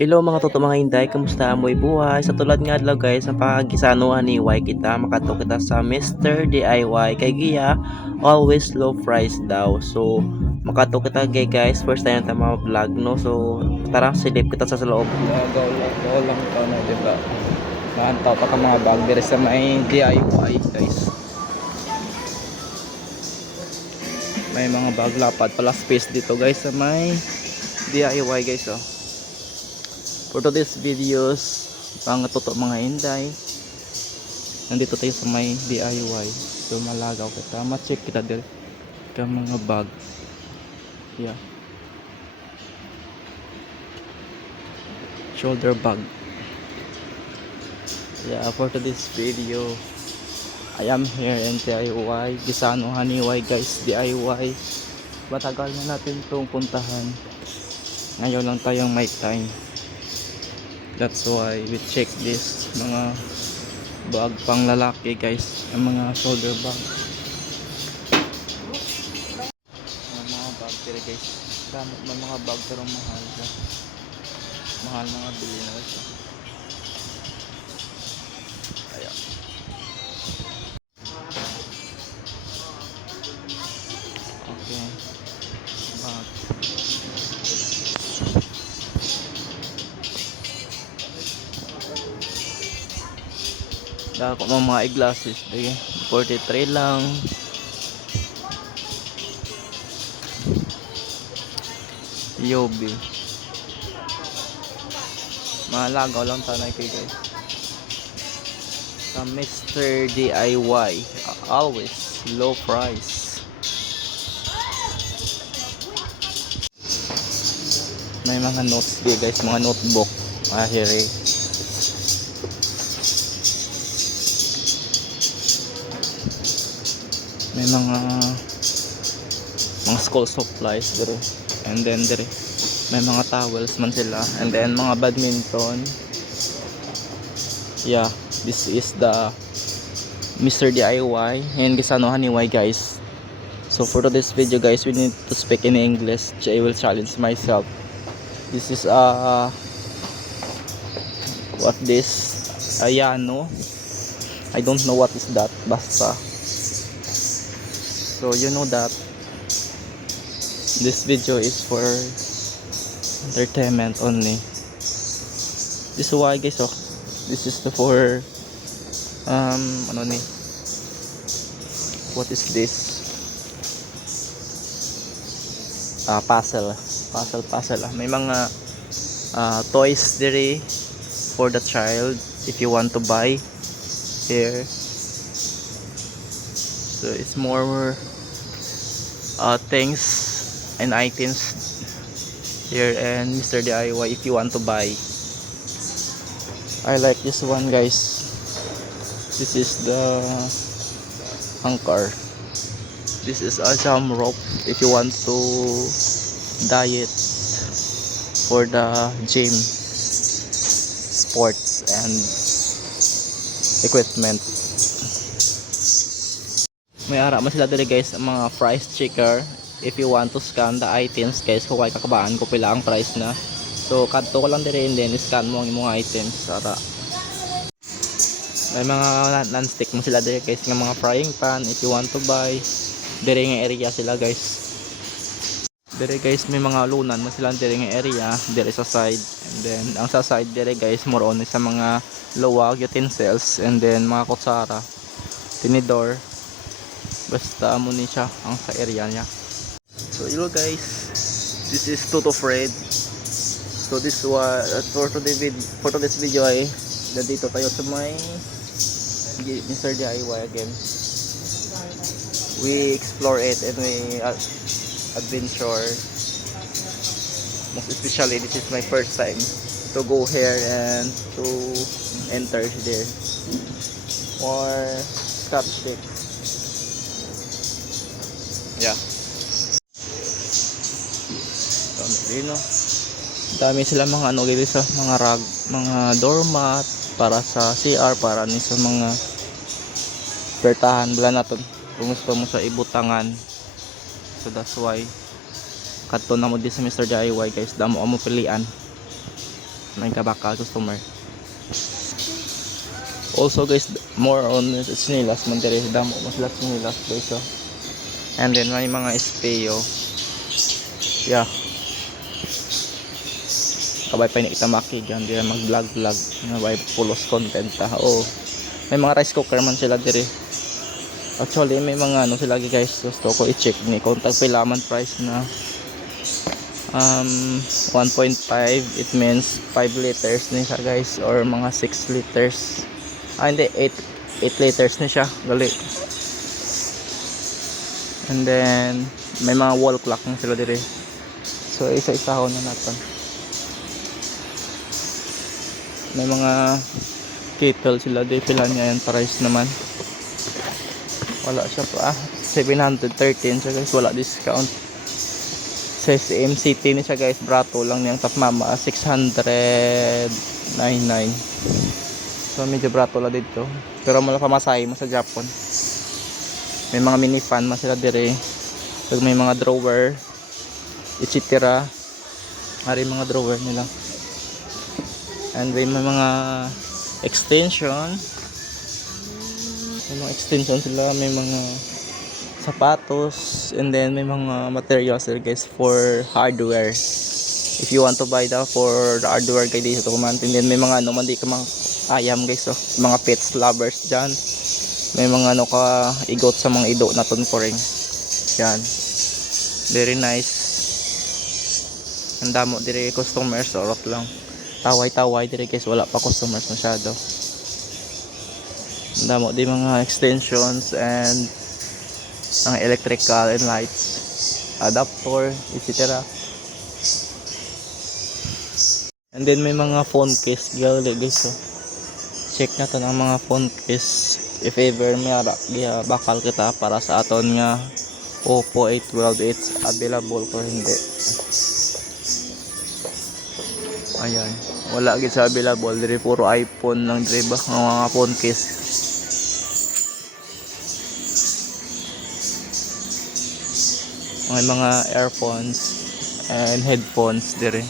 Hello mga toto mga hinday, kamusta mo'y buhay? Sa tulad nga adlaw guys, ang pakagisanuhan ni Y kita, makato kita sa Mr. DIY kay Gia, always low price daw. So, makato kita kay guys, first time na mga vlog no. So, tara silip kita sa loob. Gaw lang, to na, di ba? Naantaw pa ka mga bag diri sa may DIY, guys. May mga bag lapad pala space dito, guys, sa may DIY, guys, oh. For today's videos, mga toto mga inday. Nandito tayo sa may DIY. So, malagaw kita. Ma-check kita diri ka mga bag. Yeah. Shoulder bag. Yeah, for today's video, I am here in DIY, Gisano Haniway guys, DIY. Matagal na natin itong puntahan. Ngayon lang tayong may time. That's why we check this mga bag pang lalaki guys, ang mga shoulder bag. Mga mga bag pero guys, may mga bag pero mahal guys. Mahal mga bili na guys. Dako mo mga eyeglasses. Sige. 43 lang. Yobi. Malagaw lang tanay kay guys. Sa Mr. DIY. Always low price. May mga notes di guys, mga notebook. Mga here. May mga mga school supplies dire. And then dire may mga towels man sila and then mga badminton. Yeah, this is the Mr. DIY and Gisano Haniway guys. So for this video guys, we need to speak in English. I will challenge myself. This is uh what this Ayano. I don't know what is that basta. So you know that this video is for entertainment only. This is why guys oh. This is the for um ano ni What is this? Ah puzzle. Puzzle puzzle. ah. May mga ah, toys diri for the child if you want to buy here. So it's more uh, things and items here and Mr. DIY if you want to buy. I like this one guys. This is the anchor. This is a jump rope if you want to diet for the gym sports and equipment. May ara man sila diri guys ang mga price checker if you want to scan the items guys kung kay kakabaan ko pila ang price na. So kadto ko lang diri and then scan mo ang imong items ara. May mga non-stick mo sila diri guys nga mga frying pan if you want to buy. Diri nga area sila guys. Diri guys may mga lunan mo sila diri nga area diri sa side and then ang sa side diri guys more on sa mga luwag utensils and then mga kutsara tinidor basta mo ni siya ang sa area niya. So hello guys. This is Toto Fred. So this was for today vid for today's video ay nandito tayo sa may Mr. DIY again. We explore it and we uh, adventure. Most especially this is my first time to go here and to enter there. Or scotch stick yeah. dami din no? Dami sila mga ano dito sa mga rag mga doormat para sa CR para ni sa mga pertahan. Bala natin gusto mo sa ibutangan? So that's why. Kadto na mo di sa Mr. DIY guys. Damo mo pilian. May kabakal customer. Also guys more on sinilas. Man dire damo mas lahat sinilas guys so and then may mga espeo yeah. Kabay pa ni kita makigyan dire mag vlog vlog nga bay pulos content ta. Oh may mga rice cooker man sila dire actually may mga ano sila guys. Gusto ko i-check ni contact pilaman price na. Um 1.5 it means 5 liters ni siya guys. Or mga 6 liters. Ah hindi 8 8 liters ni siya. Gali and then may mga wall clock na sila dire so isa-isahon na natin. May mga kettle sila di pila niya yan price naman. Wala siya pa. Ah 713 siya guys. Wala discount. Sa MCT ni siya guys. Brato lang niyang top mama 699 so medyo brato lang dito. Pero mula pamasahe mo sa Japan may mga mini fan man sila dire. Pag may mga drawer etc ari mga drawer nila. And may mga extension. May mga extension sila. May mga sapatos. And then may mga materials there guys for hardware. If you want to buy that for the hardware guys dito and then may mga ano man di ka mga ayam guys oh. Mga pets lovers dyan may mga ano ka igot sa mga ido na ton ring yan. Very nice. Ang damo dire customers orot lang. Taway-taway dire guys wala pa customers masyado. Ang damo di mga extensions and ang electrical and lights adapter etc and then may mga phone case gali guys oh. check na to ng mga phone case if ever may ara giya bakal kita para sa aton nga Oppo A12 it's available ko hindi. Ayan. Wala gid sa available dire puro iPhone lang dire ba? Ang mga phone case. May mga earphones and headphones dire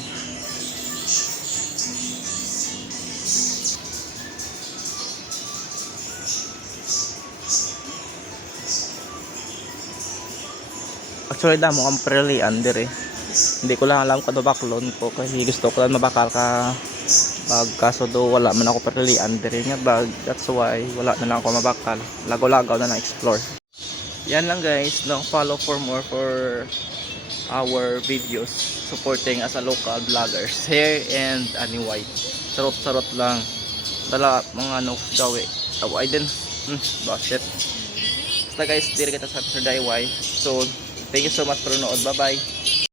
actually damo ang prelian dire hindi ko lang alam kung ano baklon ko kasi gusto ko lang mabakal ka bag. Kaso do wala man ako prelian dire nga bag. That's why wala na lang ako mabakal. Lago-lagaw na lang explore. Yan lang guys. No follow for more for our videos supporting as a local vloggers. Here and anyway sarot sarot lang. Dala mga ano gawi away din. Hmm, bakit basta guys diri kita sa DIY so thank you so much for nood. Bye bye